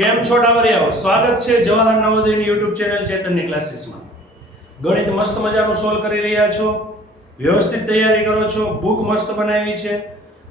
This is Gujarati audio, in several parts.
કેમ છો ડાબરિયાઓ? સ્વાગત છે જવાહર નવોદયની યુટ્યુબ ચેનલ ચેતનની ક્લાસીસમાં ગણિત મસ્ત મજાનું સોલ્વ કરી રહ્યા છો, વ્યવસ્થિત તૈયારી કરો છો બુક મસ્ત બનાવી છે,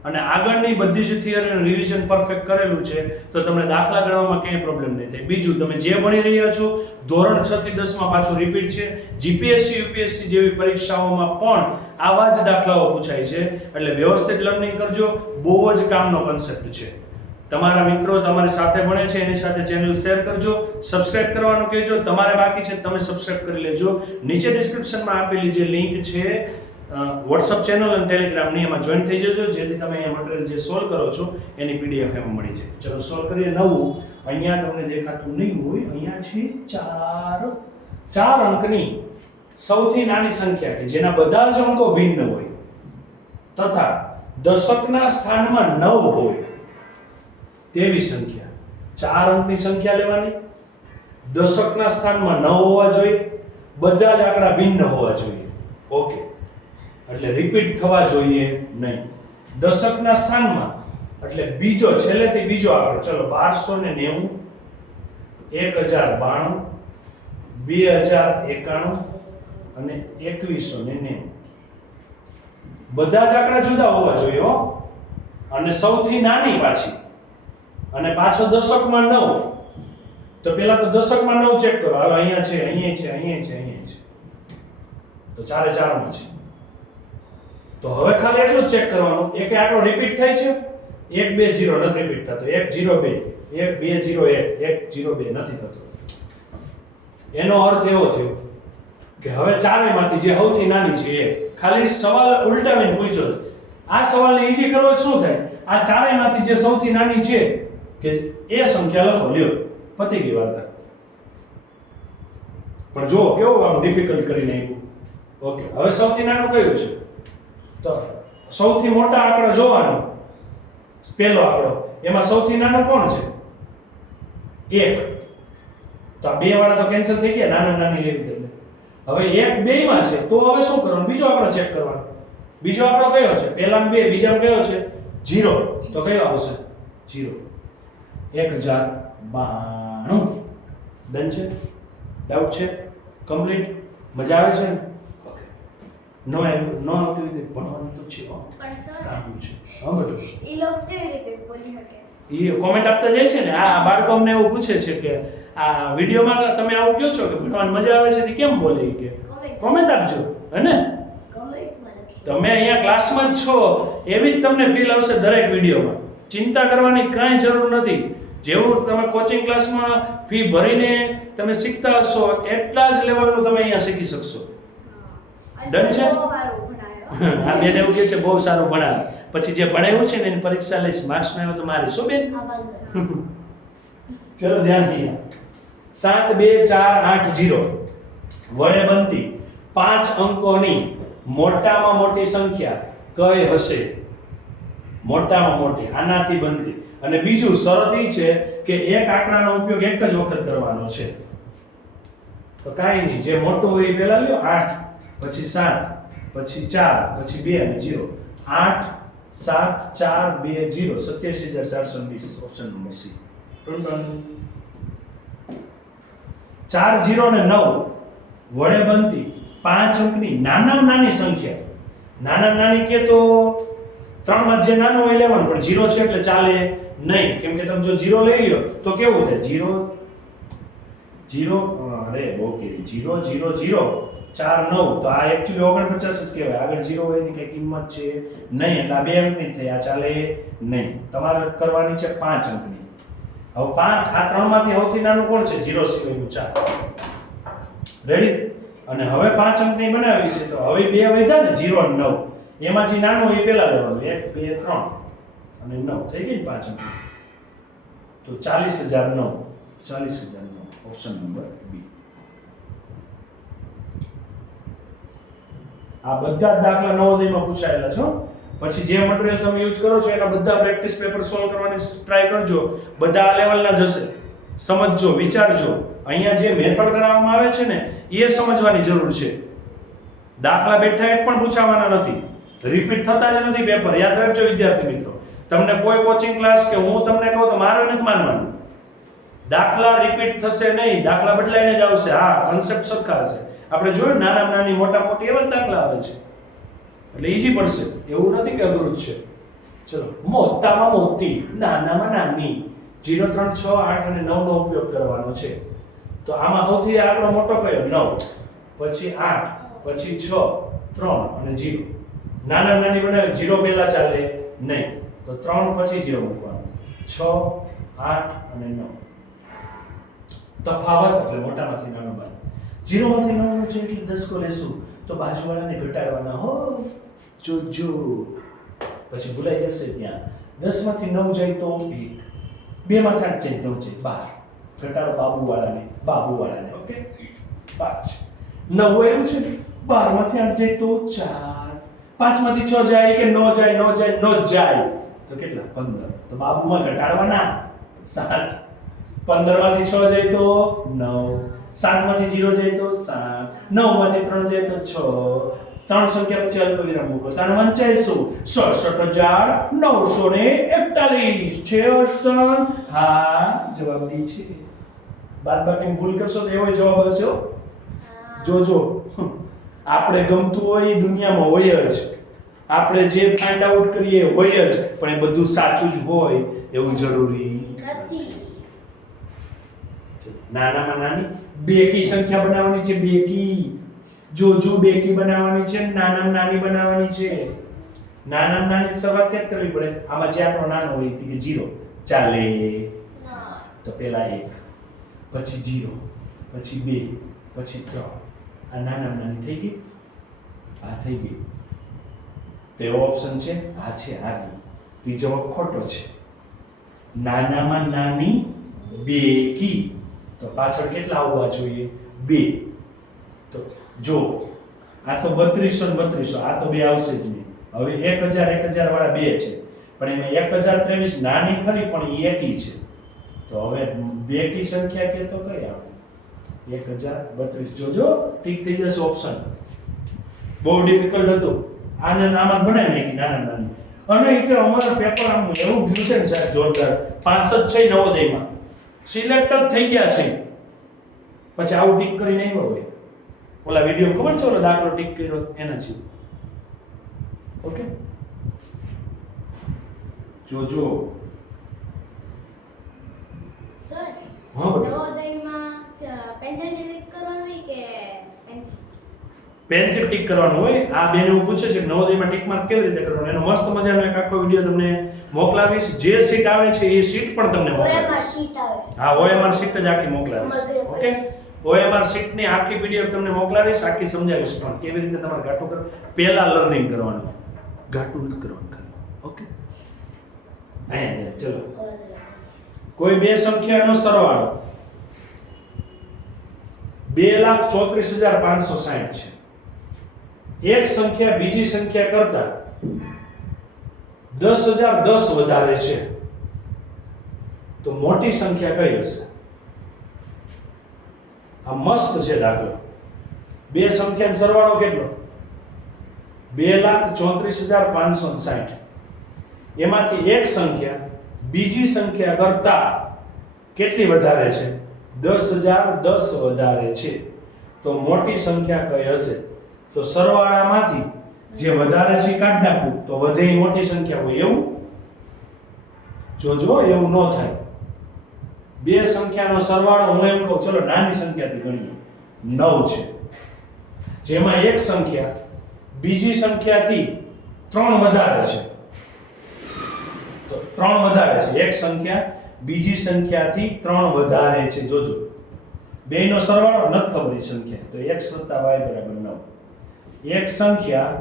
અને આગળની બધી જ થિયરીનું રિવિઝન પરફેક્ટ કરેલું છે, તો તમને દાખલા ગણવામાં ક્યાંય પ્રોબ્લેમ નહીં થાય. બીજું, તમે જે ભણી રહ્યા છો, ધોરણ છ થી દસમાં પાછું રિપીટ છે. જીપીએસસી યુપીએસસી જેવી પરીક્ષાઓમાં પણ આવા જ દાખલાઓ પૂછાય છે. એટલે વ્યવસ્થિત લર્નિંગ કરજો, બહુ જ કામનો કન્સેપ્ટ છે. તમારા મિત્રો તમારી સાથે ભણે છે, એની સાથે ચેનલ શેર કરજો. સબસ્ક્રાઇબ કરવાનું કહેજો. તમારે બાકી છે, તમે સબસ્ક્રાઇબ કરી લેજો. નીચે ડિસ્ક્રિપ્શનમાં આપેલી જે લિંક છે વોટ્સઅપ ચેનલ અને ટેલિગ્રામની એમાં જોઈન થઈ જજો, જેથી તમે અહીંયા મટીરિયલ જે સોલ્વ કરો છો, એની પીડીએફ એમાં મળી જાય. ચલો સોલ્વ કરીએ નવું. અહીંયા તમને દેખાતું નહીં હોય. અહીંયા છે ચાર ચાર અંકની સૌથી નાની સંખ્યા કે જેના બધા જ અંકો ભિન્ન હોય. તથા દશકના સ્થાનમાં નવ હોય. તેવી સંખ્યા. ચાર અંકની સંખ્યા લેવાની. દશકના સ્થાનમાં નવ હોવા જોઈએ. બધા જ આંકડા ભિન્ન હોવા જોઈએ. ઓકે. એટલે રિપીટ થવા જોઈએ નહીં. દશકના સ્થાનમાં, એટલે બીજો, છેલ્લેથી બીજો આંકડો. ચલો, બારસો ને નેવું, એક હજાર બાણું, બે હજાર એકાણું અને એકવીસો ને નેવું. બધા જ આંકડા જુદા હોવા જોઈએ હો. અને સૌથી નાની પાછી અને પાછો દશકમાં નવ. તો પેલા તો દશકમાં નવ ચેક કરો. હાલો, અહીંયા છે અહીંયા છે અહીંયા છે અહીંયા છે. તો ચારે ચારમાં છે. તો હવે ખાલી એટલું ચેક કરવાનું. એક આંકડો રિપીટ થાય છે. એક બે જીરો નથી રિપીટ થતો. એક જીરો બે. એક બે જીરો એક. એક જીરો બે નથી થતો. એનો અર્થ એવો થયો કે હવે ચારેયમાંથી જે સૌથી નાની છે એ. ખાલી સવાલ ઉલટાવીને પૂછ્યો. આ સવાલને ઈઝી કરવો શું થાય? આ ચારેયમાંથી જે સૌથી નાની છે કે એ સંખ્યા લખો, લ્યો પતી ગઈ વાર્તા. પણ જો કેવું આમ ડિફિકલ્ટ કરીને આપ્યું ઓકે હવે સૌથી નાનું કયું છે? તો સૌથી મોટા આંકડો જોવાનો. પહેલો આંકડો. એમાં સૌથી નાનો કોણ છે? એક. તો આ બે વાળા તો કેન્સલ થઈ ગયા, નાના નાની લેવી એટલે. હવે એક બે માં છે, તો હવે શું કરવાનું? બીજો આંકડો ચેક કરવાનો. બીજો આંકડો કયો છે? પહેલામાં બે, બીજામાં કયો છે? જીરો તો કયો આવશે? જીરો એક હજાર બાણું ડન છે? ડાઉટ છે? કમ્પ્લીટ મજા આવે છે ઓકે નો એમ નો આવતી રીતે ભણવાનું તો છે કામનું છે. હા બેટું. એ લોકો કેવી રીતે બોલી શકે? એ કોમેન્ટ આપતા જાય છે ને? આ આ બાળકો અમને એવું પૂછે છે કે આ વિડીયોમાં તમે આવું કહો છો કે ભણવાની મજા આવે છે તે કેમ બોલે કે? કોમેન્ટ આપજો. હે ને? તમે અહીંયા ક્લાસમાં જ છો એવી જ તમને ફીલ આવશે દરેક વિડીયોમાં. ચિંતા કરવાની કાંઈ જરૂર નથી. જેવું તમે કોચિંગ ક્લાસમાં ફી ભરીને તમે શીખતા હશો એટલા જ લેવલનું તમે અહીંયા શીખી શકશો. ડન છે? હા આ બેન એવું કે છે બહુ સારું ભણાવે પછી જે ભણાવ્યું છે ને એની પરીક્ષા લઈશ માર્ક્સ નો આવ્યો તો મારી શું બેન. ચલો ધ્યાન અહીંયા સાત બે ચાર આઠ જીરો. વડે બનતી. પાંચ અંકોની મોટામાં મોટી સંખ્યા કઈ હશે? મોટામાં મોટી આનાથી બનતી. અને બીજું શરત એ છે કે એક આંકડાનો ઉપયોગ એક જ વખત કરવાનો છે. તો કાંઈ નહીં જે મોટો હોય એ પહેલાં લ્યો આઠ પછી સાત પછી ચાર પછી બે અને જીરો. આઠ સાત ચાર બે જીરો. સત્યાસી હજાર ચારસો વીસ ઓપ્શન નંબર સી. ચાર જીરો ને નવ વડે બનતી પાંચ અંકની નાનામાં નાની સંખ્યા. નાનામાં નાની કે તો ત્રણમાં જે નાનું હોય લેવાનું પણ જીરો છે એટલે ચાલે. નહીં. કેમ કે તમે જો જીરો લઈ લ્યો, તો કેવું થાય? જીરો જીરો અરે કેવી. જીરો જીરો જીરો ચાર, નવ. તો આ એકચ્યુઅલી ઓગણપચાસ જ કહેવાય. આગળ જીરો હોયની કઈ કિંમત છે નહીં. એટલે આ બે અંકની થઈ આ ચાલે નહીં. તમારે કરવાની છે પાંચ અંકની. હવે પાંચ, આ ત્રણમાંથી સૌથી નાનું કોણ છે? જીરો સિવાયનું ચાર. રેડી અને હવે પાંચ અંકની બનાવી છે. તો હવે બે વધ્યા ને જીરો નવ. એમાંથી નાનું એ પહેલા લેવાનું. એક, બે, ત્રણ. અને નવ, થઈ ગઈ પાછળ તો ચાલીસ હજાર નવ, ચાલીસ હજાર નવ ઓપ્શન નંબર બી આ બધા જ દાખલા નવોદયમાં પૂછાયેલા છો પછી જે મટીરિયલ તમે યુઝ કરો છો, એના બધા પ્રેક્ટિસ પેપર સોલ્વ કરવાની ટ્રાય કરજો. બધા આ લેવલના જશે. સમજજો, વિચારજો. અહીંયા જે મેથડ કરાવવામાં આવે છે ને, એ સમજવાની જરૂર છે. દાખલા બેઠા એક પણ પૂછાવાના નથી. રિપીટ થતા જ નથી પેપર યાદ રાખજો વિદ્યાર્થી મિત્રો. તમને કોઈ કોચિંગ ક્લાસ કે હું તમને કહું તો મારો નથી માનવાનું. દાખલા રિપીટ થશે નહીં, દાખલા બદલાઈને જ આવશે. હા કન્સેપ્ટ સરખા હશે. આપણે જોયું નાના નાની મોટા મોટી એવા દાખલા આવે છે. એટલે ઈઝી પડશે. એવું નથી કે અઘરું છે. ચલો, મોટામાં મોટી, નાનામાં નાની. જીરો, ત્રણ, છ, આઠ અને નવ નો ઉપયોગ કરવાનો છે. તો આમાં સૌથી આપણો મોટો કયો? નવ. પછી આઠ, પછી છ, ત્રણ અને જીરો. નાના નાની બનાવે, જીરો પહેલા ચાલે નહીં. તો ત્રણ પછી જે મૂકવાનું? છ, આઠ અને નવ. તફાવત એટલે મોટામાંથી નાનો બાદ જીરોમાંથી નવનો છે એટલે દસકો લેશું. તો બાજુવાળાને ઘટાડવાના હો. જોજો. પછી ભૂલાઈ જશે ત્યાં. દસમાંથી નવ જાય તો એક. બે માંથી આઠ જાય નવ જાય બાર. ઘટાડો બાબુવાળાને બાબુવાળાને, ઓકે? પાંચ. નવ એવું છે? બારમાંથી આઠ જાય તો ચાર. પાંચમાંથી છ જાય કે ન જાય ન જાય ન જાય? તો કેટલા? પંદર. તો બાબુમાં ઘટાડવાના? સાત. પંદરમાંથી છ જાય તો નવ. સાતમાંથી જીરો જાય તો સાત. નવમાંથી ત્રણ જાય તો છ. ત્રણ સંખ્યા પછી અલ્પ વિરામ મૂકો. ત્રણ વંચાઈશું સડસઠ હજાર નવસો ને એકતાલીસ. છે ઓપ્શન હા જવાબ ડી છે. બાદ બાકી ભૂલ કરશો તો એવો જવાબ હશે જોજો. આપણે ગમતું હોય એ દુનિયામાં હોય જ. આપણે જે ફાઇન્ડ આઉટ કરીએ હોય જ પણ એ બધું સાચું જ હોય એવું જરૂરી નાનામાં નાની. બેકી સંખ્યા બનાવવાની છે બેકી બે બેકી બનાવવાની છે નાનામાં નાની બનાવવાની છે. નાનામાં નાની શરૂઆત ક્યાં કરવી પડે? આમાં જે આપણો નાનો હોય તે કે જીરો. ચાલે. તો પેલા એક પછી જીરો પછી બે પછી ત્રણ. આ નાનામાં નાની થઈ ગઈ? આ થઈ ગઈ. તો એવો ઓપ્શન છે, આ છે, આ તે જવાબ ખોટો છે. નાનામાં નાની બે કી. તો પાછળ કેટલા આવવા જોઈએ? બે. તો જો, આ તો બત્રીસો ને બત્રીસો, આ તો બે આવશે જ નહીં. હવે એક હજાર એક હજાર વાળા બે છે. પણ એમાં એક હજાર ત્રેવીસ નાની ખરી, પણ એકી છે. તો હવે બેકી સંખ્યા કે તો કઈ આવે? એક હજાર બત્રીસ. જોજો, ઠીક થઈ જશે ઓપ્શન બહુ ડિફિકલ્ટ હતું. આને આમાં બનાવી નાખી નાના નાની. અને એ કે અમારા પેપર આમ એવું ગયું છે ને સાહેબ જોરદાર. પાંસઠ છે નવોદયમાં. સિલેક્ટ જ થઈ ગયા છે. પછી આવું ટીક કરીને આવ્યો હોય. ઓલા વીડિયો ખબર છે ઓલો દાખલો ટીક કર્યો એના છે. ઓકે? જોજો સર હા નવોદયમાં પેન્સિલ ડિલીટ કરવાનું કે પેનથી ટીક કરવાનું હોય આ બેન એવું પૂછે છે કે નવોદયમાં ટીક માર્ક કેવી રીતે કરવાનું? એનો મસ્ત મજાનો એક આખો વીડિયો તમને મોકલાવીશ. જે સીટ આવે છે એ સીટ પણ તમને મોકલાવીશ. હા ઓએમઆર સીટ જ આખી મોકલાવીશ. ઓકે? ઓએમઆર સીટની આખી પીડીએફ તમને મોકલાવીશ આખી સમજાવીશ પણ કેવી રીતે તમારે ઘાટું કર પહેલા લર્નિંગ કરવાનું. ઘાટું નથી કરવાનું ખાલી. ઓકે? અહીંયા ચલો. કોઈ બે સંખ્યાનો સરવાળો. બે લાખ ચોત્રીસ હજાર પાંચસો સાઠ છે. એક સંખ્યા બીજી સંખ્યા કરતા દસ હજાર દસ વધારે છે. તો મોટી સંખ્યા કઈ હશે? આ મસ્ત છે દાખલો. બે સંખ્યાનો સરવાળો કેટલો? બે લાખ ચોત્રીસ હજાર પાંચસો સાઠ. એમાંથી એક સંખ્યા બીજી સંખ્યા કરતા કેટલી વધારે છે? દસ હજાર દસ વધારે છે. તો મોટી સંખ્યા કઈ હશે? તો સરવાળામાંથી જે વધારે છે કાઢી નાખવું. તો વધે મોટી સંખ્યા હોય. એવું? જોજો એવું ન થાય. બે સંખ્યાનો સરવાળો, હું એમ કહું, ચલો નાની સંખ્યાથી ગણીએ. નવ છે. જેમાં એક સંખ્યા બીજી સંખ્યાથી ત્રણ વધારે છે. તો ત્રણ વધારે છે. એક સંખ્યા બીજી સંખ્યાથી ત્રણ વધારે છે. જોજો બેયનો સરવાળો નથી ખબર સંખ્યા. તો એક વત્તા વાય બરાબર 9 એક સંખ્યા,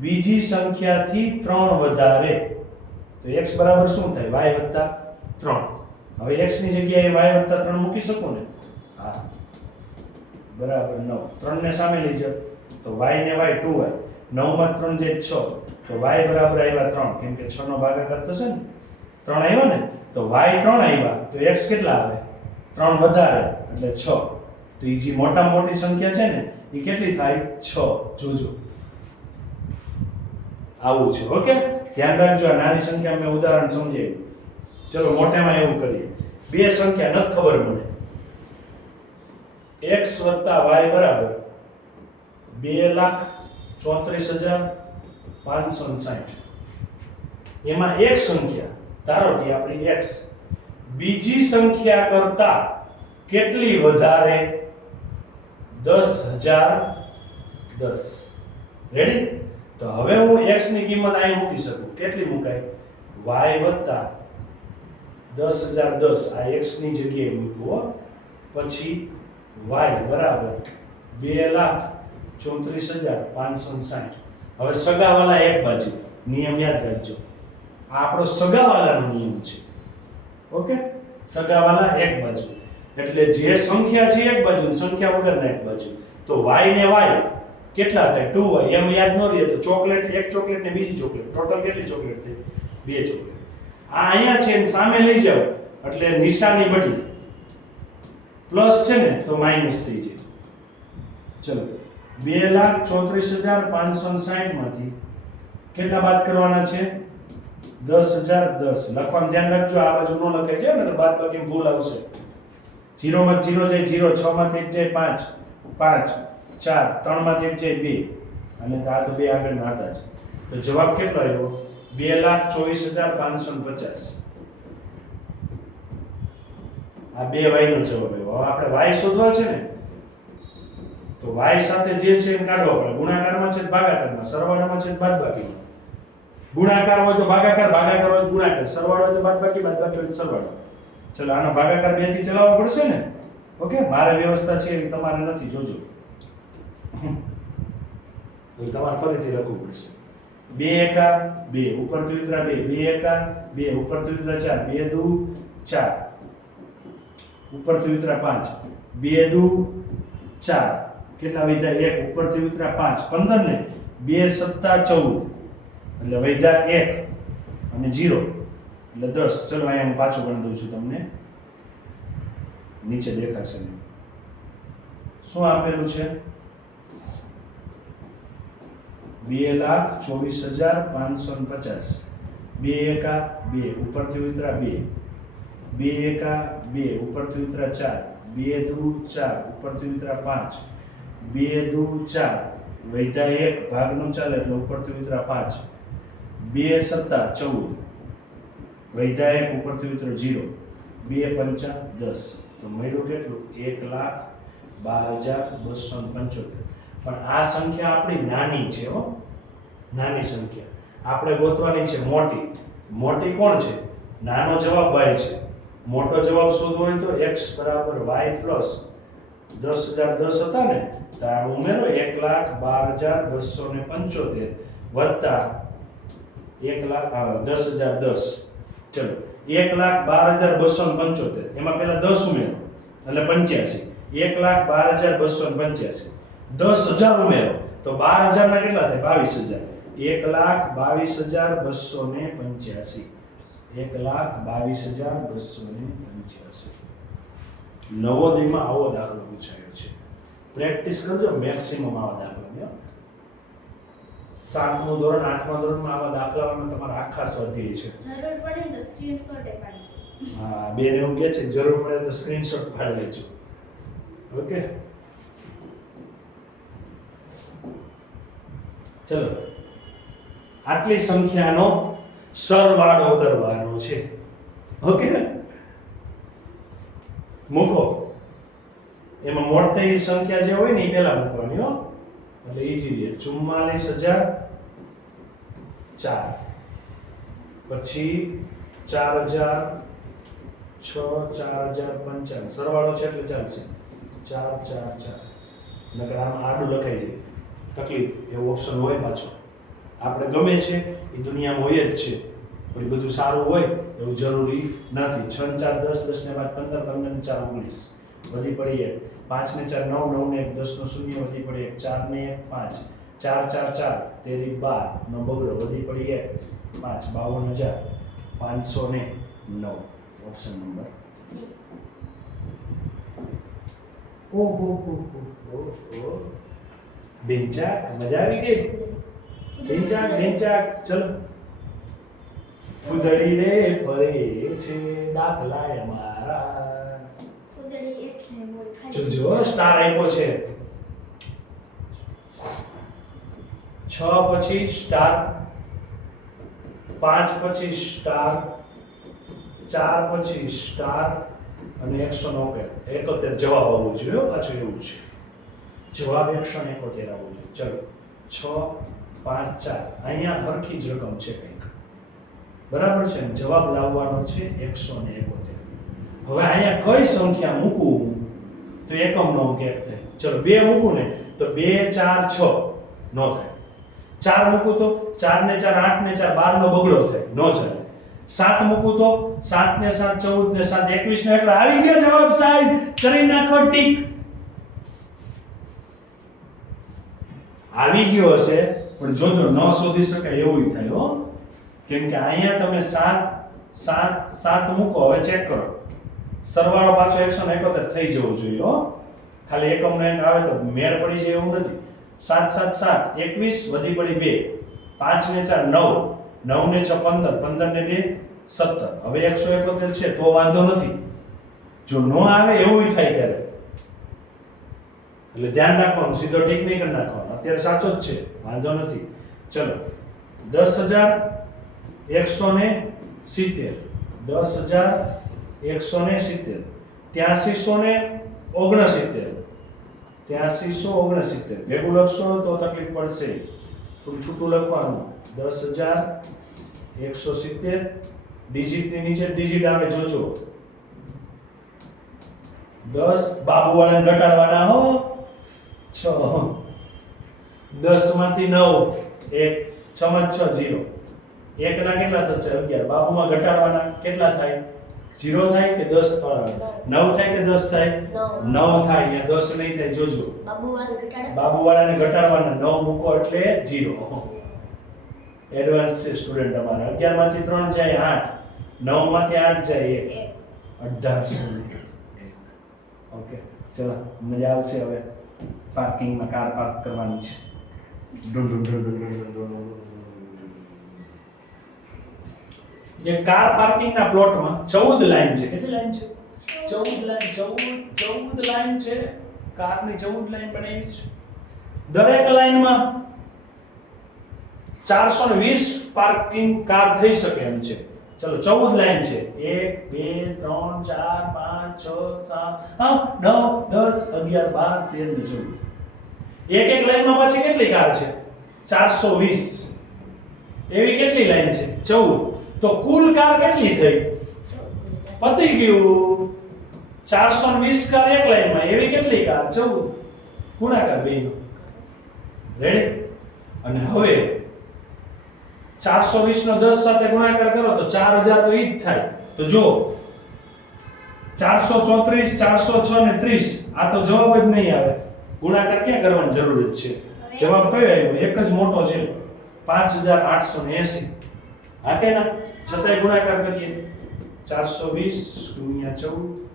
બીજી સંખ્યાથી ત્રણ વધારે. તો એક્સ બરાબર શું થાય? વાય વત્તા ત્રણ. હવે એક્સની જગ્યાએ વાય વત્તા ત્રણ મૂકી શકો ને? હા. બરાબર નવ. ત્રણ ને સામે લઈ જાઓ તો વાય ને y 2y 9 માં ત્રણ જે છ. તો વાય બરાબર આવ્યા ત્રણ. કેમ કે 6 નો ભાગાકાર થશે ને? ત્રણ આવ્યો ને? તો વાય ત્રણ આવ્યા. તો એક્સ કેટલા આવે? ત્રણ વધારે. એટલે છ. તો એ જે મોટા મોટી સંખ્યા છે ને એ કેટલી થાય? છ. જોજો. આવું છે, ઓકે? ધ્યાન રાખજો, આ નાની સંખ્યા મેં ઉદાહરણ સમજાવ્યું ચલો, મોટામાં એવું કરીએ. બે સંખ્યા નથી ખબર મને. x વત્તા વાય બરાબર બે લાખ ચોત્રીસ હજાર પાંચસો સાઠ. એમાં એક સંખ્યા, ધારો કે આપણી x બીજી સંખ્યા કરતા કેટલી વધારે દસ હજાર દસ. રેડી તો હવે હું એક્સની કિંમત અહીં મૂકી શકું. કેટલી મુકાય? વાય વત્તા દસ હજાર દસ. આ એક્સની જગ્યાએ મૂકવો. પછી વાય બરાબર બે લાખ ચોત્રીસ હજાર પાંચસો સાઠ. હવે સગાવાલા એક બાજુ. નિયમ યાદ રાખજો. આ આપણો સગાવાલાનો નિયમ છે. ઓકે? સગાવાલા એક બાજુ. એટલે જે સંખ્યા છે એક બાજુ સંખ્યા વગરના એક બાજુ. તો y ને y કેટલા થાય? 2y એમ યાદ ન રહે તો ચોકલેટ, એક ચોકલેટ ને બીજી ચોકલેટ. ટોટલ કેટલી ચોકલેટ થઈ? બે ચોકલેટ. આ અહીંયા છે ને સામે લઈ જાવ એટલે નિશાની બદલી પ્લસ છે ને તો માઇનસ થઈ જાય. ચલો. બે લાખ ચોત્રીસ હજાર પાંચસો માંથી કેટલા બાદ કરવાના છે? દસ હજાર દસ. લખવાનું ધ્યાન રાખજો. આ બાજુ ન લખાય છે ને બાદ બાકી ભૂલ આવશે. જીરો માં જીરો જાય, જીરો છ માંથી એક જાય, પાંચ પાંચ, ચાર ત્રણમાંથી એક જાય, બે. અને આ તો બે આગળ નાતા જ. તો જવાબ કેટલો આવ્યો? બે લાખ ચોવીસ હજાર પાંચસો પચાસ. આ બે વાય નો જવાબ આવ્યો. હવે આપણે વાય શોધવા છે ને, તો વાય સાથે જે છે એ કાઢવો પડે. ગુણાકારમાં છે ભાગાકારમાં, સરવાળામાં છે બાદબાકીમાં. ગુણાકાર હોય તો ભાગાકાર ભાગાકાર હોય તો ગુણાકાર. સરવાળો હોય તો બાદબાકી બાદબાકી હોય તો સરવાળો. ચલો, આનો ભાગાકાર બેથી ચલાવવો પડશે ને? ઓકે, મારે વ્યવસ્થા છે એવી તમારે નથી, જોજો. તમારે ફરીથી લખવું પડશે. બે એકા, બે. ઉપરથી ઉતરા બે. બે એકા, બે. ઉપરથી ઉતરા ચાર. બે દુ, ચાર. ઉપરથી ઉતરા પાંચ. બે દુ, ચાર. કેટલા વૈધા એક. ઉપરથી ઉતરા પાંચ. પંદર ને. બે સત્તા ચૌદ. એટલે વૈધા એક અને જીરો એટલે દસ. ચલો, અહીંયા હું પાછું ગણી દઉં છું તમને. નીચે દેખાશે શું આપેલું છે? બે લાખ ચોવીસ હજાર પાંચસો પચાસ. બે એકા, બે. ઉપરથી ઉતરા બે. બે એકા, બે. ઉપરથી ઉતરા ચાર. બે દુ ચાર. ઉપરથી ઉતરા પાંચ. બે દુ ચાર. વૈધા એક. ભાગનું ચાલે એટલે ઉપરથી ઉતરા પાંચ. બે સત્તા ચૌદ. વૈધા એક ઉપરથી ઉતરો જીરો. બે પંચા દસ. તો મળ્યું કેટલું? એક લાખ બાર હજાર બસો પંચોતેર. પણ આ સંખ્યા આપણી નાની છે, હો. નાની સંખ્યા. આપણે ગોતવાની છે મોટી. મોટી કોણ છે? નાનો જવાબ વાય છે. મોટો જવાબ શોધવો હોય તો એક્સ બરાબર વાય પ્લસ દસ હજાર દસ હતા ને, તો આ ઉમેરો એક લાખ બાર હજાર બસો ને પંચોતેર વત્તા એક લાખ દસ હજાર દસ. ચલો. એક લાખ બાર હજાર બસો પંચોતેર. એમાં પહેલા દસ ઉમેરો. એટલે પંચ્યાસી. એક લાખ બાર હજાર બસો પંચ્યાસી. દસ હજાર ઉમેરો. તો બાર હજાર ના કેટલા થાય? બાવીસ હજાર. એક લાખ બાવીસ હજાર બસો ને પંચ્યાસી. એક લાખ બાવીસ હજાર બસો ને પંચ્યાસી. નવોદયમાં આવો દાખલો પૂછાયો છે. પ્રેક્ટિસ કરજો. મેક્સિમમ આવા દાખલા. સાતમું ધોરણ આઠમા ધોરણમાં આવા દાખલાઓમાં તમારા આખા સ્વાધ્યાય છે. જરૂર પડે તો સ્ક્રીનશોટ એ પાડી હા બેન એવું કહે છે જરૂર પડે તો સ્ક્રીનશોટ પાડી લેજો. ઓકે? ચલો. આટલી સંખ્યાનો સરવાળો કરવાનો છે. ઓકે? મૂકો. એમાં મોટી સંખ્યા જે હોય ને એ પહેલા મૂકવાની હો. એટલે ઈઝી રહે ચુમ્માલીસ હજાર ચાર. પછી ચાર હજાર છ, ચાર હજાર પંચાવન. સરવાળો છે એટલે ચાલશે. ચાર ચાર ચાર. નકર આમાં આડું લખાઈ જાય. તકલીફ, એવો ઓપ્શન હોય પાછો. આપણે ગમે છે એ દુનિયામાં હોય જ છે. પણ એ બધું સારું હોય, એવું જરૂરી નથી. છ ચાર, દસ દસ ને બાદ પંદર પંદર ચાર, ઓગણીસ. વધી પડી એક. પાંચ ને ચાર, નવ નવ ને એક, દસ નો શૂન્ય વધી પડી એક. ચાર ને એક, પાંચ. ચાર ચાર ચાર, તેરી બાર નો બગડો વધી પડી એક. પાંચ, બાવન હજાર, પાંચસો ને નવ. ઓપ્શન નંબર ઓહો, હો હો હો બેંચાક મજા આવી ગઈ? બેંચાક બેંચાક ચલો. ફૂદડી રે ફરે છે દાખલા અમારા તારા ઉદડી એટલે બોલ ખાલી જોજો સ્ટાર આપ્યો છે. છ પછી સ્ટાર પાંચ પછી સ્ટાર ચાર પછી સ્ટાર અને એકસો નોતેર. એકોતેર જવાબ આવવો જોઈએ પાછું એવું છે. જવાબ એકસો ને એકોતેર આવવો જોઈએ. ચલો છ પાંચ ચાર. અહીંયા હરખી જ રકમ છે કંઈક. બરાબર છે જવાબ લાવવાનો છે એકસો ને એકોતેર. હવે અહીંયા કઈ સંખ્યા મૂકવું? તો એકમનો અંક એક થાય. ચલો, બે મૂકું ને, તો બે, ચાર, છ નો થાય. ચાર મૂકું તો ચાર ને ચાર, આઠ ને ચાર, બાર નો બગડો થાય. નો ચાલે સાત મૂકું તો સાત ને સાત, ચૌદ ને સાત, એકવીસ ને, એટલે આવી ગયા જવાબ સાહેબ. કરી નાખો ટીક. આવી ગયો હશે, પણ જોજો, ન શોધી શકાય એવું થાય, હો. કેમ કે અહીંયા તમે સાત સાત સાત મૂકો, હવે ચેક કરો. સરવાળો પાછો એકસો ને એકોતેર થઈ જવો જોઈએ, હો. ખાલી એકમ ને એક આવે તો મેળ પડી જાય એવું નથી. સાત સાત સાત, એકવીસ, વધી પડી બે. પાંચ ને ચાર, નવ. નવ ને છ, પંદર. પંદર ને બે, સત્તર. હવે એકસો એકોતેર છે, તો વાંધો નથી. જો ન આવે એવું થાય ક્યારે એટલે ધ્યાન રાખવાનું, સીધો ઠીક નહીં કરી નાખવાનો. અત્યારે સાચો જ છે, વાંધો નથી. ચલો. દસ હજાર એકસો ને સિત્તેર. દસ હજાર એકસો ને સિત્તેર ત્યાંસીસો ને ઓગણસિત્તેર. ત્યાંસીસો ઓગણસિત્તેર ભેગું લખશો તો તકલીફ પડશે. થોડું છૂટું લખવાનું. દસ હજાર એકસો સિત્તેર. ડિજિટની નીચે ડિજિટ આવે, જોજો. દસ બાબુવાળાને ઘટાડવાના હો. છ. દસમાંથી નવ. એક. છ માં છ જીરો એક ના કેટલા થશે? અગિયાર. બાબુમાં ઘટાડવાના કેટલા થાય? જીરો થાય કે દસ નવ થાય કે દસ થાય? નવ. થાય અહીંયા દસ નહીં થાય જોજો. બાબુવાળાને ઘટાડવાના નવ મૂકો એટલે જીરો. એડવાન્સ છે સ્ટુડન્ટ અમારા. અગિયારમાંથી ત્રણ જાય આઠ. નવમાંથી આઠ જાય એક. એક. અઢારસો ઓકે. ચલો મજા આવશે હવે. પાર્કિંગમાં કાર પાર્ક કરવાની છે. ડું ડું ડું ડું ડું ડું ડું ડું. એ કાર પાર્કિંગના પ્લોટમાં ચૌદ લાઈન છે. કેટલી લાઈન છે? ચૌદ લાઈન, ચૌદ ચૌદ લાઈન છે. કારની ચૌદ લાઈન બનાવી છે. દરેક લાઈનમાં ચારસો ને વીસ પાર્કિંગ કાર થઈ શકે એમ છે. ચલો, ચૌદ લાઈન છે. એક, બે, ત્રણ, ચાર, પાંચ, છ, સાત, આઠ, નવ, દસ, અગિયાર, બાર, તેર ને એક એક લાઈનમાં પાછી કેટલી કાર છે? ચારસો વીસ. એવી કેટલી લાઈન છે? ચૌદ. તો કુલ કાર કેટલી થઈ? પતી ગયું. ચારસો વીસ કાર એક લાઈનમાં. એવી કેટલી કાર? ચૌદ. ગુણાકાર બે રેડી અને હવે ચારસો વીસ નો દસ સાથે ગુણાકાર કરો તો ચાર હજાર તો ઈ જ થાય. તો જો ચારસો ચોત્રીસ ચારસો છ ને ત્રીસ. આ તો જવાબ જ નહીં આવે. ગુણાકાર ક્યાં કરવાની જરૂર જ છે? જવાબ કયો આવ્યો? એક જ મોટો છે. પાંચ હજાર આઠસો ને એસી. હા કે ના? છતાંય ગુણાકાર કરીએ. ચારસો વીસ ગુણ્યા ચૌદ,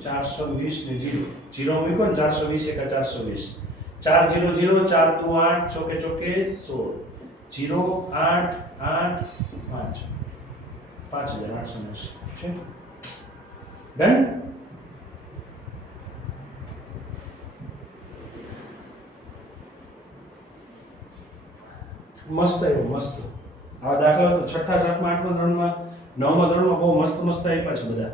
ચારસો વીસ ને જીરો. જીરો મૂકો ને ચારસો વીસ એકા ચારસો વીસ. ચાર જીરો જીરો, ચાર દુ આઠ, ચોકે ચોકે સોળ. જીરો આઠ આઠ, પાંચ. પાંચ હજાર આઠસો એંસી છે? ડન? મસ્ત એવું, મસ્ત. આ દાખલા તો છઠ્ઠા, સાતમા, આઠમા ધોરણમાં, નવમા ધોરણમાં બહુ મસ્ત મસ્ત આપ્યા છે બધા.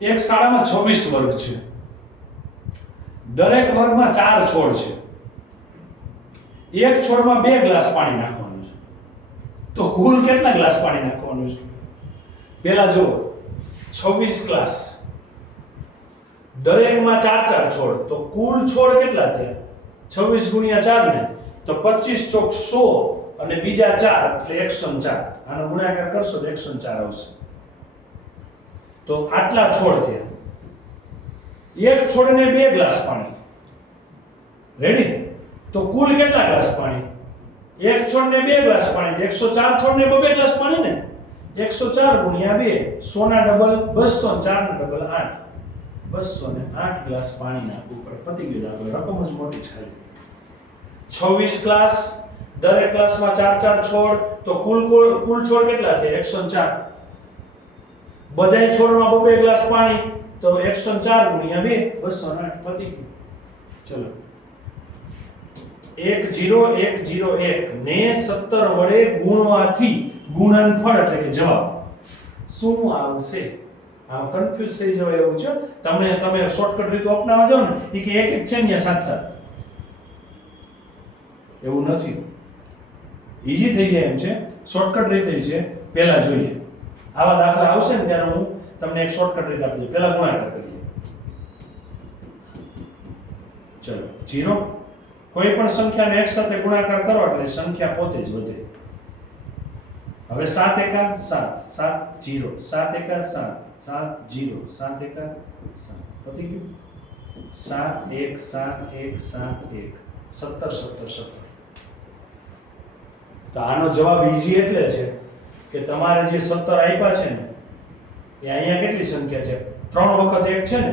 એક શાળામાં છવ્વીસ વર્ગ છે. દરેક વર્ગમાં ચાર છોડ છે. એક છોડમાં બે ગ્લાસ પાણી નાખવાનું છે. તો કુલ કેટલા ગ્લાસ પાણી નાખવાનું છે? પેલા જુઓ. છવ્વીસ ગ્લાસ. દરેકમાં ચાર ચાર છોડ. તો કુલ છોડ કેટલા થયા? છવ્વીસ ગુણ્યા ચાર ને. તો પચીસ ચોક સો. અને બીજા ચાર, એટલે એકસો ને ચાર. આનો ગુણાકાર કરશો તો એકસો ચાર આવશે. તો આટલા છોડ થયા. એક છોડને બે ગ્લાસ પાણી. રેડી તો કુલ કેટલા ગ્લાસ પાણી? એક છોડને બે ગ્લાસ પાણી એકસો ચાર છોડને બબે ગ્લાસ પાણી ને? એકસો ચાર ગુણ્યા બે, સોના ડબલ બસો ચાર ના ડબલ આઠ. બસો ને આઠ ગ્લાસ પાણી નાખવું પડે. પતી ગયું. આપણે રકમ જ મોટી છે. છવ્વીસ ક્લાસ દરેક ક્લાસમાં ચાર ચાર છોડ, તો કુલ કુલ છોડ કેટલા છે? એકસો ચાર. બધાય છોડમાં બબે ગ્લાસ પાણી, તો 104 ગુણ્યા 2 208 પતી ગયું. ચલો. એક જીરો એક જીરો એક ને સત્તર વડે ગુણવાથી ગુણનફળ એટલે કે જવાબ. શું આવશે? આ કન્ફ્યુઝ થઈ જવાય એવું છે. તમે તમે શોર્ટકટ રીતો અપનાવવા જાવ ને એ કે એક એક છે ને સાત સાત. એવું નથી. ઈઝી થઈ જાય એમ છે. શોર્ટકટ રીતે છે. પહેલા જોઈએ. આવા દાખલા આવશે ને ત્યારે હું તમને એક શોર્ટકટ રીત આપી દઉં પહેલા ગુણાકાર કરીએ. ચલો. જીરો કોઈ પણ સંખ્યાને એક સાથે ગુણાકાર કરો એટલે સંખ્યા પોતે જ વધે. હવે સાત એકા સાત. સાત જીરો સાત એકા સાત. સાત જીરો સાત એકા સાત. પતી ગયું? સાત એક સાત એક સાત એક. સત્તર સત્તર સત્તર. તો આનો જવાબ ઈઝી એટલે છે કે તમારે જે સત્તર આપ્યા છે ને, એ અહીંયા કેટલી સંખ્યા છે? ત્રણ વખત એક છે ને,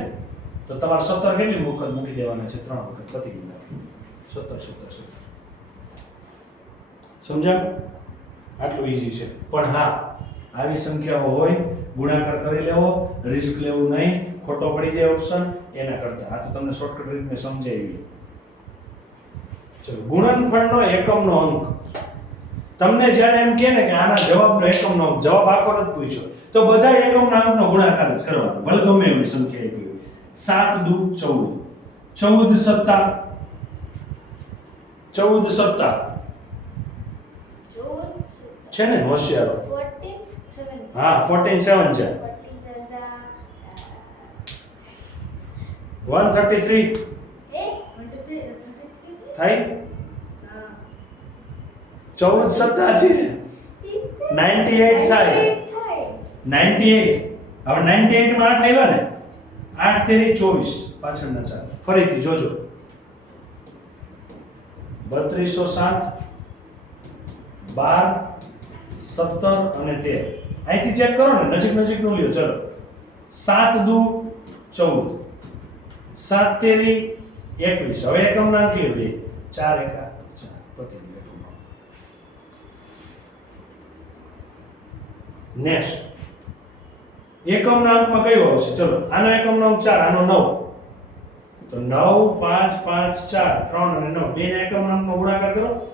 તો તમારે સત્તર કેટલી વખત મૂકી દેવાના છે? ત્રણ વખત પતી ગયું સત્તર સત્તર સત્તર. સમજાવ આટલું ઈઝી છે. પણ હા, આવી સંખ્યાઓ હોય, ગુણાકાર કરી લેવો રિસ્ક લેવું નહીં, ખોટો પડી જાય ઓપ્શન એના કરતા. આ તો તમને શોર્ટકટ રીત સમજાવી ચલો, ગુણનફળનો એકમનો અંક. તમને જ્યારે એમ કહે ને કે આના જવાબનો એકમનો જવાબ આખો નથી પૂછ્યો તો બધા એકમના અંકનો ગુણાકાર જ કરવાનો ભલે ગમે એવી સંખ્યા આપી હોય. સાત દુ ચૌદ. ચૌદ સત્તા. ચૌદ સત્તા. છે ને હોશિયારો? હા ફોર્ટીન સેવન છે. જા વન થર્ટી થ્રી થાય ચૌદ સત્તા છે. નાઇન્ટી એટ થાય. Ninety eight. હવે નાઇન્ટી એટમાં આઠ આવ્યા ને? આઠ તેરી ચોવીસ પાછળના ચાર. ફરીથી જોજો. બત્રીસો સાત બાર સત્તર અને તેર. અહીંથી ચેક કરો ને નજીક નજીકનું લ્યો. ચલો. સાત દુ ચૌદ. સાત તેરી એકવીસ. હવે એકમના અંક લ્યો બે. ચાર એકા ચાર. પતી ગયું એકમનો નેક્સ્ટ એકમના અંકમાં કયો આવશે? ચલો, આનો એકમનો અંક ચાર, આનો નવ. તો નવ, પાંચ પાંચ, ચાર, ત્રણ અને નવ. બે એકમના અંકમાં ગુણાકાર કરો.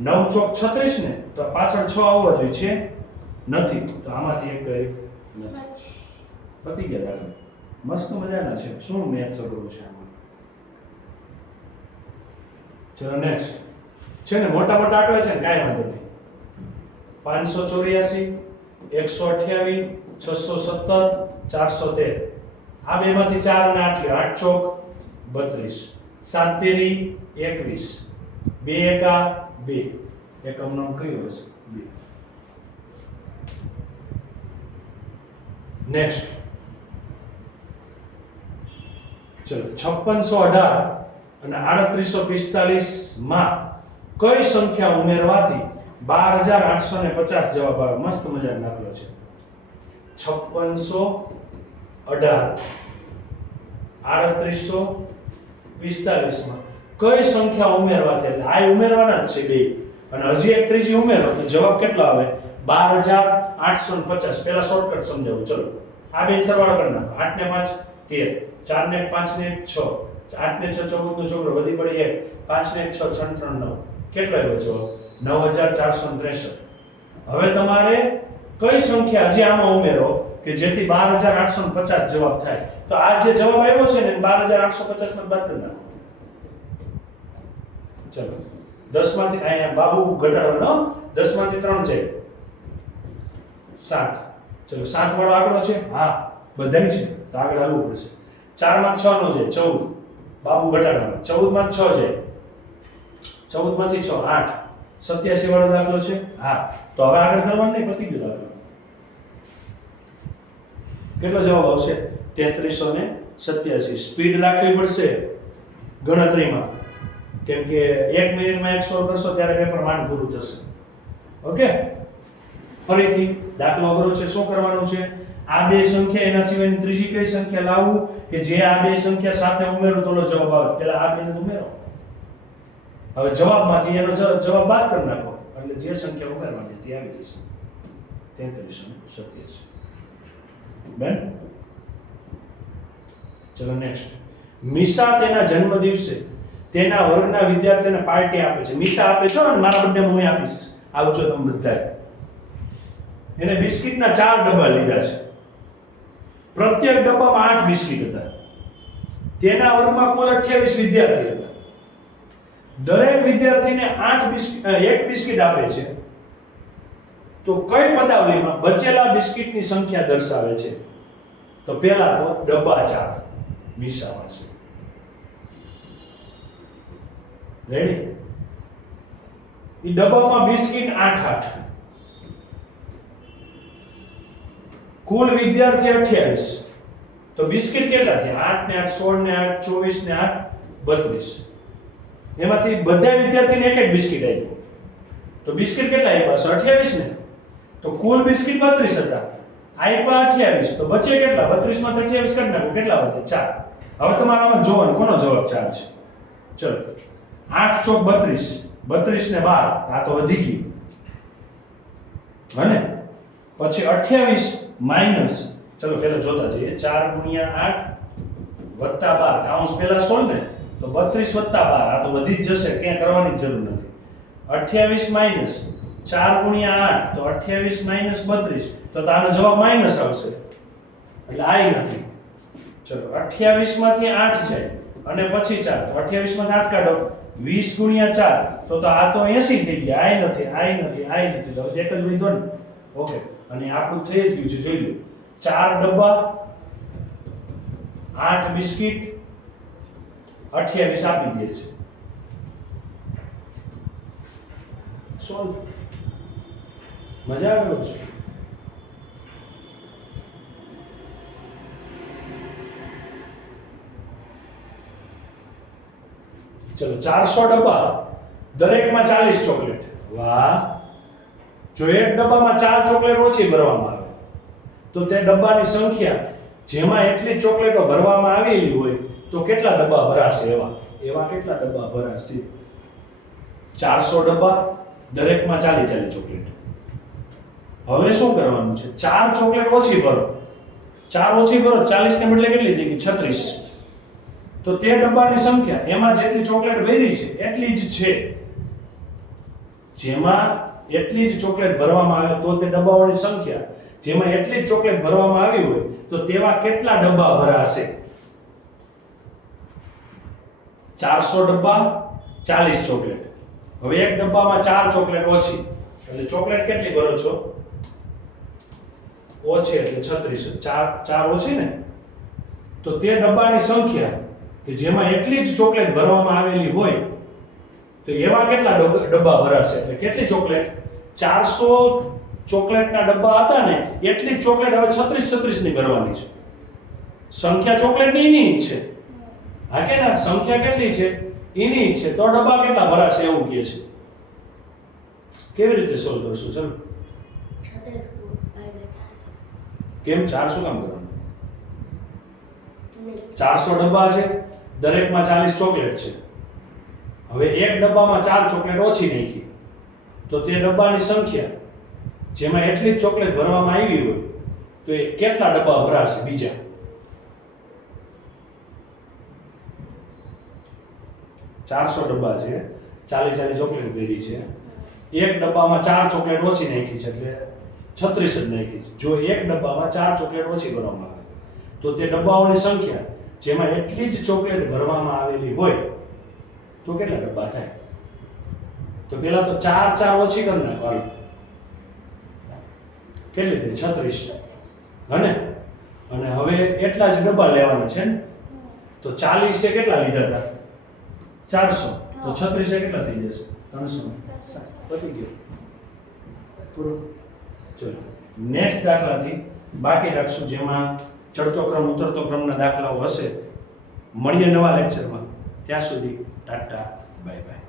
નવ ચોક છત્રીસ ને, તો પાછળ છ આવવા જોઈએ, છે? નથી. તો આમાંથી એક ગઈ નથી. પતી ગયા દાખલા. મસ્ત મજાના છે. શું મેચ અઘરું છે આમાં? ચલો નેક્સ્ટ છે ને મોટા મોટા આંકડા છે ને, કાંઈ વાંધો નહીં. પાંચસો ચોર્યાસી એકસો અઠ્યાવીસ, છસો સત્તર, ચારસો તેર. આ બેમાંથી ચાર અને આઠ. આઠ ચોક, બત્રીસ. સાત તેરી એકવીસ. બે એકા, બે. એકમ નામ કયું હશે? બે. નેક્સ્ટ ચલો, છપ્પનસો અઢાર અને આડત્રીસો પિસ્તાલીસમાં કઈ સંખ્યા ઉમેરવાથી બાર હજાર આઠસો ને પચાસ જવાબ આવે મસ્ત મજાનો દાખલો છે. છપ્પનસો અઢાર. આડત્રીસો પિસ્તાલીસમાં કઈ સંખ્યા ઉમેરવાથી એટલે આ ઉમેરવાના જ છે બે. અને હજી એક ત્રીજી ઉમેરો, તો જવાબ કેટલો આવે? બાર હજાર આઠસો ને પચાસ. પહેલાં શોર્ટકટ સમજાવું. ચલો. આ બે સરવાળો કરી નાખો. આઠ ને પાંચ, તેર. ચાર ને પાંચ ને છ. આઠ ને છ ચૌદ નો છોકરો વધી પડી એક. પાંચ ને છ છ, ત્રણ, નવ. કેટલો એવો જવાબ? નવ હજાર ચારસો ત્રેસઠ. હવે તમારે કઈ સંખ્યા હજી આમાં ઉમેરો કે જેથી બાર હજાર આઠસો પચાસ જવાબ થાય. તો આ જે જવાબ આવ્યો છે ને બાર હજાર આઠસો પચાસમાં બાદ કરી ચલો. દસમાંથી અહીંયા બાબુ ઘટાડવાનો દસમાંથી ત્રણ છે. સાત. ચલો, સાત વાળો આંકડો છે? હા બધાય છે. તો આગળ હાલવું પડશે. ચારમાં છ નો છે ચૌદ. બાબુ ઘટાડવાનો. ચૌદમાં છ છે. ચૌદમાંથી છ, આઠ. સત્યાસી વાળો દાખલો છે? હા. તો હવે આગળ કરવાનું નહીં, પતી ગયો દાખલો. કેટલો જવાબ આવશે? તેત્રીસો ને સત્યાસી. સ્પીડ રાખવી પડશે ગણતરીમાં. કેમ કે એક મિનિટમાં એક સોલ્વ કરશો ત્યારે પેપર માંડ પૂરું થશે. ઓકે? ફરીથી દાખલો અઘરો છે, શું કરવાનું છે? આ બે સંખ્યા એના સિવાયની ત્રીજી કઈ સંખ્યા લાવવું? કે જે આ બે સંખ્યા સાથે ઉમેરો, તો જવાબ આવે. પેલા આ બે ઉમેરો. હવે જવાબમાંથી એનો જવાબ બાદ કરી નાખો. એટલે જે સંખ્યા ઉમેરવાની તે આવી જશે. તેત્રીસો સત્યાસી બેન? ચલો નેક્સ્ટ મિસા તેના જન્મ દિવસે તેના વર્ગના વિદ્યાર્થીઓને પાર્ટી આપે છે. મિસા આપે છે અને મારા બર્થડે હું આપીશ. આવજો તમે બધા એને બિસ્કિટના ચાર ડબ્બા લીધા છે. પ્રત્યેક ડબ્બામાં આઠ બિસ્કિટ હતા. તેના વર્ગમાં કુલ અઠ્યાવીસ વિદ્યાર્થી હતા. દરેક વિદ્યાર્થીને આઠ બિસ્કિટ એક બિસ્કિટ આપે છે. તો કઈ પદાવલીમાં બચેલા બિસ્કિટની સંખ્યા દર્શાવે છે? તો પહેલા તો ડબ્બા ચાર મિસામાં છે. રેડી એ ડબ્બામાં બિસ્કિટ આઠ આઠ. કુલ વિદ્યાર્થી અઠ્યાવીસ. તો બિસ્કિટ કેટલા છે આઠ ને આઠ, સોળ ને આઠ, ચોવીસ ને આઠ, બત્રીસ. એમાંથી બધા વિદ્યાર્થીને એક એક બિસ્કિટ આપ્યું. તો બિસ્કિટ કેટલા આપ્યા? છે અઠ્યાવીસ ને. તો કુલ બિસ્કિટ બત્રીસ હતા. આપ્યા અઠ્યાવીસ. તો બચે કેટલા? બત્રીસમાં અઠ્યાવીસ કાઢી નાખો. કેટલા વધે? ચાર. હવે તમારામાં જોવાનું. કોનો જવાબ ચાર છે? ચલો. આઠ ચોક બત્રીસ. બત્રીસ ને બાર. આ તો વધી ગયું. અને પછી અઠ્યાવીસ માઇનસ. ચલો, પહેલા જોતા જઈએ. ચાર ગુણ્યા આઠ વત્તા બાર. કાઉન્સ પહેલા સોળ ને. તો બત્રીસ વત્તા બાર. આ તો વધી જ જશે ક્યાં કરવાની જરૂર નથી. અઠ્યાવીસ માઇનસ ચાર ગુણ્યા આઠ, તો અઠ્યાવીસ માઇનસ બત્રીસ. તો આનો જવાબ માઇનસ આવશે. એટલે આય નથી. ચલો, અઠ્યાવીસમાંથી આઠ જાય, અને પછી ચાર. તો અઠ્યાવીસમાંથી આઠ કાઢો. વીસ ગુણ્યા ચાર. તો તો આ તો એસી થઈ ગયા. આય નથી આય નથી આય નથી. તો એક જ વધ્યો ને. ઓકે. અને આપણું થઈ જ ગયું છે. જોઈ લો. ચાર ડબ્બા, આઠ બિસ્કિટ અઠ્યાવીસ આપી દે છે. સોલ્વ મજા આવે છે. ચલો, ચારસો ડબ્બા. દરેકમાં ચાલીસ ચોકલેટ. વાહ. જો એક ડબ્બામાં ચાર ચોકલેટ ઓછી ભરવામાં આવે, તો તે ડબ્બાની સંખ્યા, જેમાં એટલી ચોકલેટો ભરવામાં આવેલી હોય તો કેટલા ડબ્બા ભરાશે એવા? એવા કેટલા ડબ્બા ભરાશે? ચારસો ડબ્બા? દરેકમાં ચાલી ચાલી ચોકલેટ. હવે શું કરવાનું છે? ચાર ચોકલેટ ઓછી ભરો. ચાર ઓછી ભરો ચાલીસ ને બદલે કેટલી થઈ ગઈ? છત્રીસ. તો તે ડબ્બાની સંખ્યા એમાં જેટલી ચોકલેટ ભરી છે એટલી જ છે. જેમાં એટલી જ ચોકલેટ ભરવામાં આવે તો તે ડબ્બાઓની સંખ્યા જેમાં એટલી જ ચોકલેટ ભરવામાં આવી હોય તો તેવા કેટલા ડબ્બા ભરાશે? ચારસો ડબ્બા, ચાલીસ ચોકલેટ. હવે એક ડબ્બામાં ચાર ચોકલેટ ઓછી. એટલે ચોકલેટ કેટલી ભરો છો? ઓછી એટલે છત્રીસ. ચાર ચાર ઓછી ને? તો તે ડબ્બાની સંખ્યા, કે જેમાં એટલી જ ચોકલેટ ભરવામાં આવેલી હોય, તો એવા કેટલા ડબ્બા ભરાશે? એટલે કેટલી ચોકલેટ? ચારસો ચોકલેટના ડબ્બા હતા ને, એટલી જ ચોકલેટ હવે છત્રીસ છત્રીસની ભરવાની છે. સંખ્યા ચોકલેટની એની જ છે. હા કે ના સંખ્યા કેટલી છે? એની છે. તો ડબ્બા કેટલા ભરાશે એવું કહે છે. કેવી રીતે સોલ્વ કરશું, ચાલો. કેમ? ચારસો કામ કરવાનું? ચારસો ડબ્બા છે. દરેકમાં ચાલીસ ચોકલેટ છે. હવે એક ડબ્બામાં ચાર ચોકલેટ ઓછી નાખી. તો તે ડબ્બાની સંખ્યા, જેમાં એટલી જ ચોકલેટ ભરવામાં આવી હોય, તો એ કેટલા ડબ્બા ભરાશે બીજા? ચારસો ડબ્બા છે. ચાલીસ ચાલીસ ચોકલેટ બેરી છે. એક ડબ્બામાં ચાર ચોકલેટ ઓછી નાખી છે એટલે છત્રીસ જ નાખી છે. જો એક ડબ્બામાં ચાર ચોકલેટ ઓછી ભરવામાં આવે, તો તે ડબ્બાઓની સંખ્યા, જેમાં એટલી જ ચોકલેટ ભરવામાં આવેલી હોય, તો કેટલા ડબ્બા થાય? તો પેલા તો ચાર ચાર ઓછી કરી નાખો. કેટલી થઈ? છત્રીસ. હને? અને હવે એટલા જ ડબ્બા લેવાના છે ને? તો ચાલીસે કેટલા લીધા હતા? ચારસો. તો છત્રીસે કેટલા થઈ જશે? ત્રણસો. પતી ગયો. પૂરો? ચલો. નેક્સ્ટ દાખલાથી બાકી રાખશું જેમાં ચડતો ક્રમ ઉતરતો ક્રમના દાખલાઓ હશે. મળીએ નવા લેક્ચરમાં ત્યાં સુધી ટાટા બાય બાય